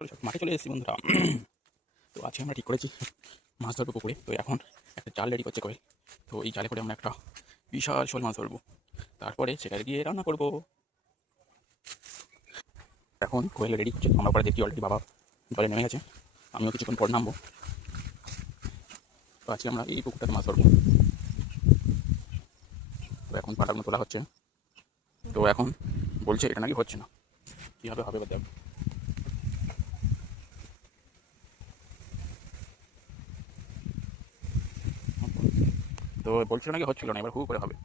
মাঠে চলে এসেছি বন্ধুরা। তো আজকে আমরা ঠিক করেছি মাছ ধরবো পুকুরে। তো এখন একটা জাল রেডি করছে কোয়েল। তো এই জালে করে আমরা একটা বিশাল শোল মাছ ধরবো, তারপরে সেখানে গিয়ে রান্না করবো। এখন কোয়েল রেডি করছে, আমরা পরে দেখি অলরেডি বাবা জলে নেমে গেছে, আমিও কিছুক্ষণ পর নামবো। তো আজকে আমরা এই পুকুরটাতে মাছ ধরবো। তো এখন পাটাগুলো তোলা হচ্ছে। তো এখন বলছে এটা নাকি হচ্ছে না, কীভাবে হবে বা দেখো। তো বলছিল নাকি হচ্ছিল না, এবার হু করে হবে।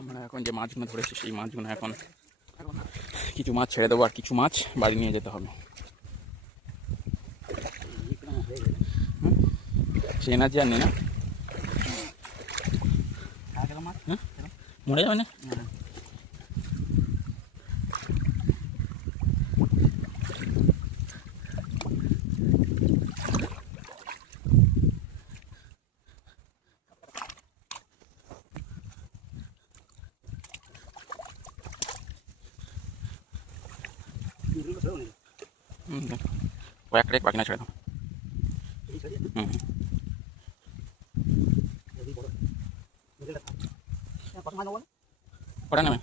আমরা এখন যে মাছগুলো ধরেছি সেই মাছগুলো এখন কিছু মাছ ছেড়ে দেবো, আর কিছু মাছ বাড়ি নিয়ে যেতে হবে। সে এনার্জি আর নেই না, মরে যাবে না। কয়েকটা বাকি না ছেড়ে দাও। কটা নেবে?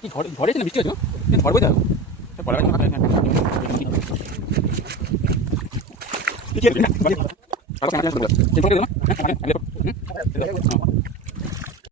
কি ঝড় এসে না বৃষ্টি হচ্ছে, ঝড় বই দেখো পড়া গেছে মাথায়। ঠিক আছে